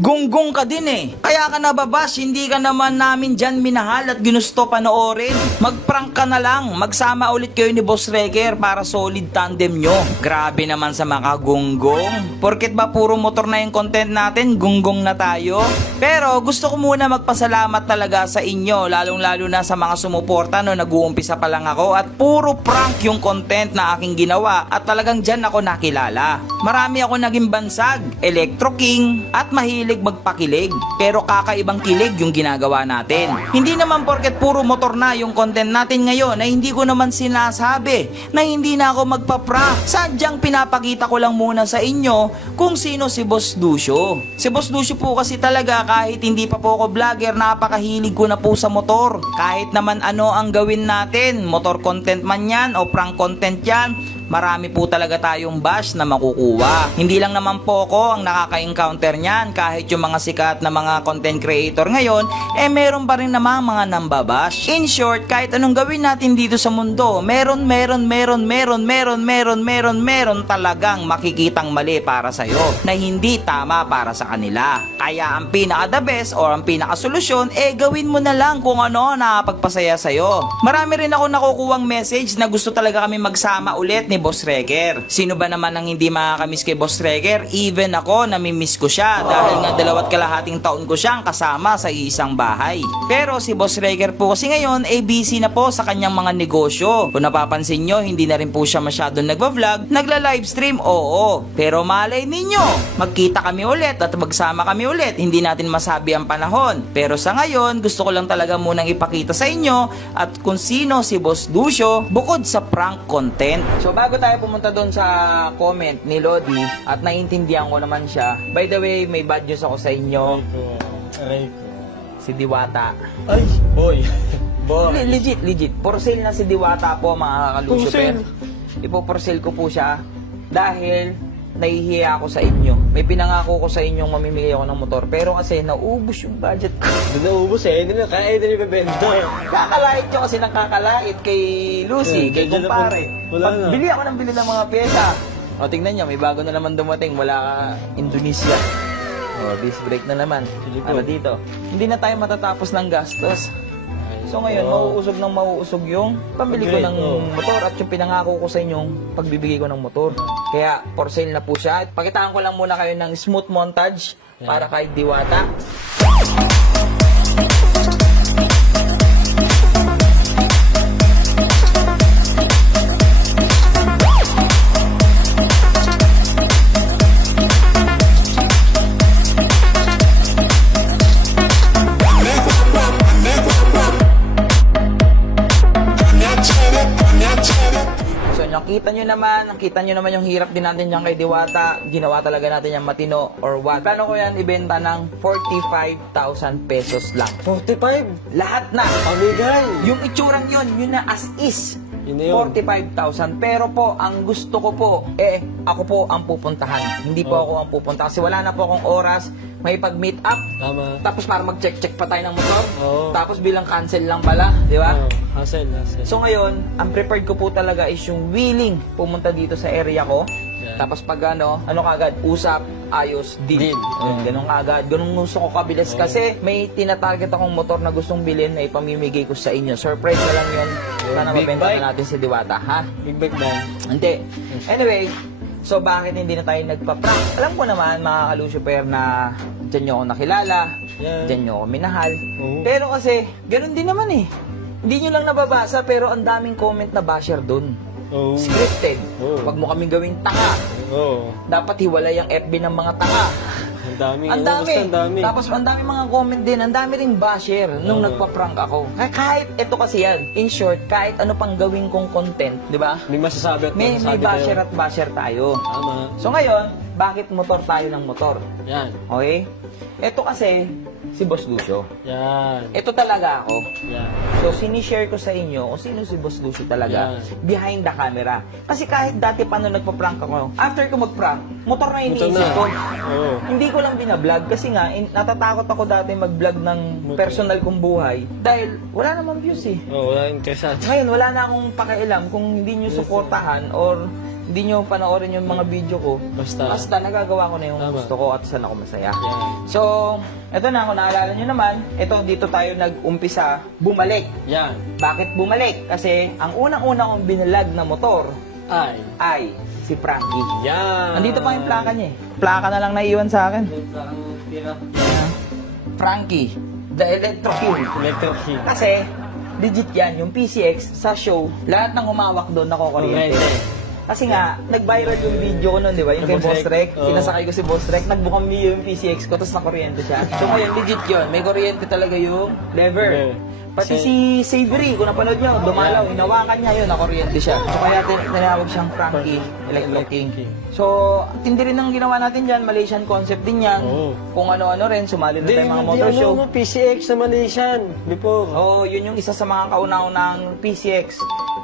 Gunggong ka din eh. Kaya ka nababash, hindi ka naman namin dyan minahal at ginusto panoorin. Mag-prank ka na lang, magsama ulit kayo ni Boss Wrecker para solid tandem nyo. Grabe naman sa mga gunggong. Porket ba puro motor na yung content natin, gunggong na tayo? Pero gusto ko muna magpasalamat talaga sa inyo, lalong-lalo na sa mga sumuporta no nag-uumpisa pa lang ako at puro prank yung content na aking ginawa at talagang dyan ako nakilala. Marami ako naging bansag, Electro King at mahilig magpakilig. Pero kakaibang kilig yung ginagawa natin. Hindi naman porket puro motor na yung content natin ngayon na hindi ko naman sinasabi na hindi na ako magpa-prank. Sadyang pinapakita ko lang muna sa inyo kung sino si Boss Lucio. Si Boss Lucio po kasi talaga kahit hindi pa po ako vlogger, napakahilig ko na po sa motor. Kahit naman ano ang gawin natin, motor content man yan o prank content yan, marami po talaga tayong bash na makukuha. Hindi lang naman po ako ang nakaka-encounter niyan. Kahit yung mga sikat na mga content creator ngayon, meron pa rin namang mga nambabash. In short, kahit anong gawin natin dito sa mundo, meron talagang makikitang mali para sa'yo na hindi tama para sa kanila. Kaya ang pinaka the best or ang pinaka solusyon, gawin mo na lang kung ano nakapagpasaya sa'yo. Marami rin ako nakukuhang message na gusto talaga kami magsama ulit ni Boss Wrecker. Sino ba naman ang hindi makakamiss kay Boss Wrecker? Even ako, namimiss ko siya dahil nga 2.5 taon ko siyang kasama sa isang bahay. Pero si Boss Wrecker po kasi ngayon busy na po sa kanyang mga negosyo. Kung napapansin nyo, hindi na rin po siya masyadong nagva-vlog, nagla-livestream, oo. Pero malay ninyo, magkita kami ulit at magsama kami ulit. Hindi natin masabi ang panahon. Pero sa ngayon, gusto ko lang talaga munang ipakita sa inyo at kung sino si Boss Lucio bukod sa prank content. So bago tayo pumunta doon sa comment ni Lodi at naiintindihan ko naman siya. By the way, may bad news ako sa inyo. Aray ko. Si Diwata. Ay, boy. Boy. Legit. For sale na si Diwata po mga kakalusuper. Ipo-for sale ko po siya dahil nahihiya ako sa inyo. May pinangako ko sa inyong mamimigay ako ng motor. Pero kasi naubos yung budget ko. Doon naubos hindi na kaya din ibebenta. Kakalait nyo kasi nang kakalait kay Lucy, kay kumpare. Bili ako ng bili ng mga pyesa. O tingnan nyo, may bago na naman dumating. Wala Indonesia. O, disc brake na naman. Ano dito? Hindi na tayo matatapos ng gastos. So ngayon, mauusog yung pambili ko ng motor at yung pinangako ko sa inyong pagbibigay ko ng motor. Kaya for sale na po siya. Pakitaan ko lang muna kayo ng smooth montage para kay Diwata. Nakita nyo naman yung hirap din natin dyan kay Diwata. Ginawa talaga natin yung matino or what. Plano ko yan ibenta ng 45,000 pesos lang. 45? Lahat na. Amigay. Yung itsurang yun na as is. 45,000. Pero po, ang gusto ko po, ako po ang pupuntahan. Hindi po ako ang pupunta. Kasi wala na po akong oras. May pag-meet up. Tama. Tapos para mag-check pa tayo ng motor. Tapos bilang cancel lang pala. Di ba? Hassle. So ngayon, ang prepared ko po talaga is yung willing pumunta dito sa area ko. Tapos pag ano kagad, usap, ayos, deal. Ganun kagad. Ganun gusto ko kabilis kasi may tinatarget akong motor na gustong bilhin na ipamimigay ko sa inyo. Surprise na lang yun. Sana mabenta na natin si Diwata, ha? Big bike ba? Hindi. Anyway, so bakit hindi na tayo nagpa-prank? Alam ko naman, mga kalusuper, na dyan nyo ako nakilala, dyan nyo ako minahal. Pero kasi, ganun din naman eh. Hindi nyo lang nababasa, pero ang daming comment na basher dun. Scripted. Huwag mo kaming gawing tanga. Dapat hiwalay ang FB ng mga tanga. Ang dami. Tapos ang dami mga comment din. Ang dami ring basher nung nagpa-prank ako. Kahit ito kasi yan. In short, kahit ano pang gawin kong content, di ba? May masasabi at may basher at basher tayo. Tama. So ngayon, bakit motor tayo ng motor? Yan. Okay? Ito kasi, si Boss Lucio. Yan. Ito talaga ako. Yan. So, sinishare ko sa inyo kung sino si Boss Lucio talaga behind the camera. Kasi kahit dati pa nung nagpa-prank ako, after ko mag-prank, motor na iniisip ko. Hindi ko lang binablog kasi nga, natatakot ako dati mag-vlog ng personal kong buhay dahil wala namang views eh. Wala yung kesa. Ngayon, wala na akong pakialam kung hindi nyo suportahan or hindi nyo panoorin yung mga video ko, Basta nagagawa ko na yung Tama. gusto ko at saan ako masaya. Yan. So, eto na, kung naalala nyo naman, dito tayo nag-umpisa bumalik. Yan. Bakit bumalik? Kasi ang unang-una kong binalag na motor ay si Frankie. Yan. Nandito pa yung plaka niya eh. Plaka na lang naiwan sa akin. Parang tira. Frankie, the Electro King. Electric heat. Kasi, legit yan, yung PCX sa show, lahat ng humawak doon nakokuryente. Kasi nga, nag-viral yung video ko nun, di ba? Yung kay Boss Boss Rec. Rec, Oo. sinasakay ko si Boss Rec, nagbukang niyo yung PCX ko, tapos nakuryente siya. So ngayon, legit yun. May kuryente talaga yung lever. Pati si Savory, kung napanood nyo, dumalaw, hinawakan niya yun, nakuryente siya. So kaya tinawag siyang Frankie Electro King. So, tindi rin ang ginawa natin dyan, Malaysian concept din yan. Oo. Kung ano-ano rin, sumali na tayo mga motor show. PCX sa Malaysian. Before. Oo, yun yung isa sa mga kauna-unang PCX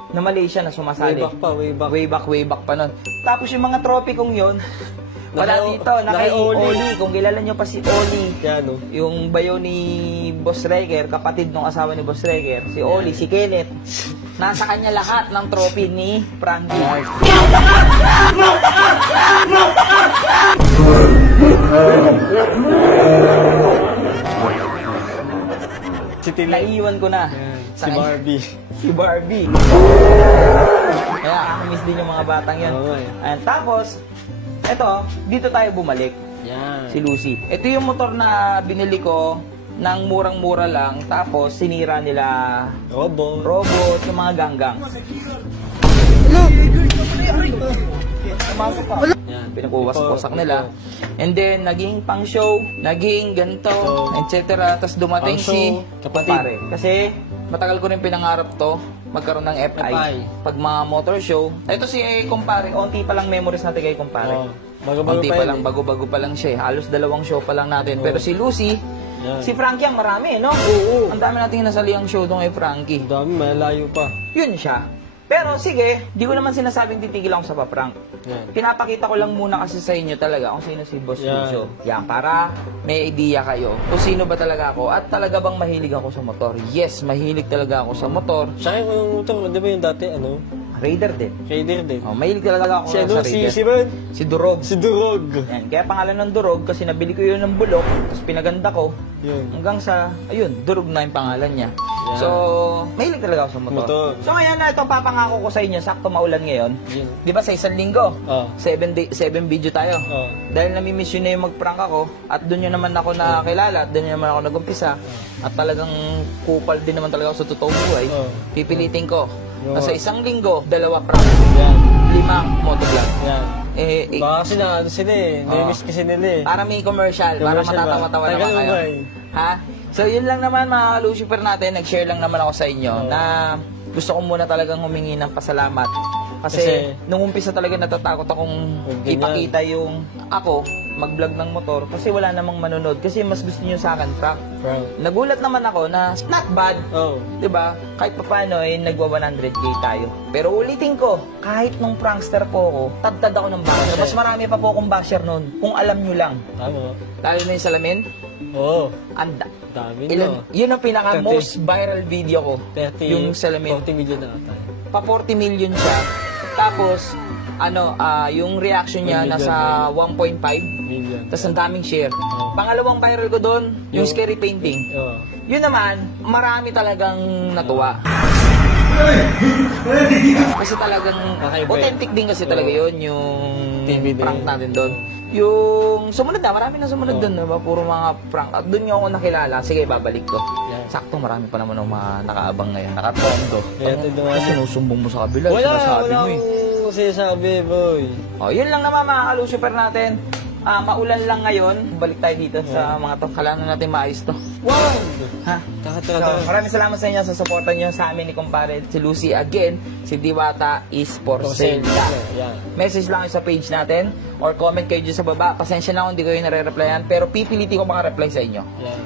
na Malaysia na sumasali. Way back. Way back pa nun. Tapos yung mga trophy kong yun, wala Naka- dito, naka Oli. Oli. Kung kilala nyo pa si Oli, Yan, no? yung bayo ni Boss Reker, kapatid ng asawa ni Boss Reker, si Oli, si Kenneth. Nasa kanya lahat ng trophy ni Frankie. Si Tilay. Naiwan ko na. Si Sa kanya. Barbie. Si Barbie. Kaya kakamiss din yung mga batang yun. Oo, eh. And tapos, eto, dito tayo bumalik. Yan. Si Lucy. Ito yung motor na binili ko ng murang-mura lang. Tapos, sinira nila robot, yung mga ganggang. Yan. Pinakuwasak-wasak nila. And then, naging pang-show, naging ganito, etc. Tapos dumating Pang-show, si kapatid. Pare. Kasi, matagal ko rin pinangarap to, magkaroon ng FI. Pag mga motor show. Ito si Kumpare, onti pa lang memories natin kay Kumpare. Oo. Bago-bago Onti pa pa yun lang, eh. bago-bago pa lang siya eh. Halos 2 show pa lang natin. Oo. Pero si Lucy, Yan. si Frankie ang marami, no? Oo. Ang dami nating nasali ang show doon kay Frankie. Ang dami, malayo pa. Yun siya. Pero sige, di ko naman sinasabing titigil ako sa paprank. Yan. Pinapakita ko lang muna kasi sa inyo talaga kung sino si Boss Yan. Lucio. Yan, para may idea kayo kung sino ba talaga ako at talaga bang mahilig ako sa motor. Yes, mahilig talaga ako sa motor. Sa akin, yung motor, di ba yung dati, Raider din. Raider din. Oh, mahilig talaga ako Si sa Raider. si Ben? Si Durog. Si Durog. Yan, kaya pangalan ng Durog kasi nabili ko yun ng bulok, tapos pinaganda ko. Yun. Hanggang sa, ayun, Durog na yung pangalan niya. Yan. So, mahilig talaga ako sa motor. Motor. So ngayon na ito, papangako ko sa inyo, sakto maulan ngayon. Yun. Di ba sa isang linggo? Oh. 7 video tayo. Oh. Dahil namimiss yun na yung mag-prank ako, at doon yun naman ako nakakilala, at doon yun naman ako nag-umpisa, at talagang kupal din naman talaga ako sa totoong buhay, Oh. pipilitin ko. Yun. Na sa isang linggo, 2 prank, Yan. 5 motovlog. Yan. Eh, Baka kasi na, sila eh. Namiss kasi nila eh. para may commercial, para Commercial ba? matatawa-tawa Tagal naman mo kayo. ba eh? Ha? So, yun lang naman mga Lucifer natin. Nag-share lang naman ako sa inyo na gusto ko muna talagang humingi ng pasalamat. Kasi nung umpisa talaga natatakot akong Ganyan. ipakita yung ako, mag-vlog ng motor kasi wala namang manonood. Kasi mas gusto niyo sa akin, prank. Frank. Nagulat naman ako na not bad. Oh. 'Di ba? Kahit papaano eh nagwa 100k tayo. Pero ulitin ko, kahit nung prankster po ako, tad ako ng basher. Mas marami pa po akong basher noon. Kung alam nyo lang. Tama. Lalo na yung salamin. Oo. Anda. Dami Ilan, no. yun ang pinaka 30. most viral video ko. 30. Yung salamin. 40 million na ata. Pa 40 million siya. Tapos, yung reaction niya 1 million, nasa 1.5. Million. Tapos ang daming share. Pangalawang viral ko doon, yung scary painting. Oo. Yun naman, marami talagang natuwa. Kasi talagang Kakaiba eh. authentic din kasi talaga yun, yung TV din. prank natin doon. Yung sumunod na, marami na sumunod doon, diba? Puro mga prank. At doon yung ako nakilala. Sige, babalik ko. Yan. Sakto, marami pa naman ng mga nakaabang ngayon. Nakatondo. Kaya ito naman. Sinusumbong mo sa kabila. Wala, sinasabi wala mo eh. akong sinasabi, boy. Oh, yun lang naman mga ka-Lucifer natin. Maulan lang ngayon. Balik tayo dito sa mga to. Kailangan natin maayos to. Wow! Ha? So, maraming salamat sa inyo sa suporta nyo sa amin ni Kumpare si Lucy. Again, si Diwata is for sale. Yan. Message lang kayo sa page natin or comment kayo dyan sa baba. Pasensya na kung hindi ko yung nare-replyan pero pipilitin ko maka-reply sa inyo. Yan. Yeah.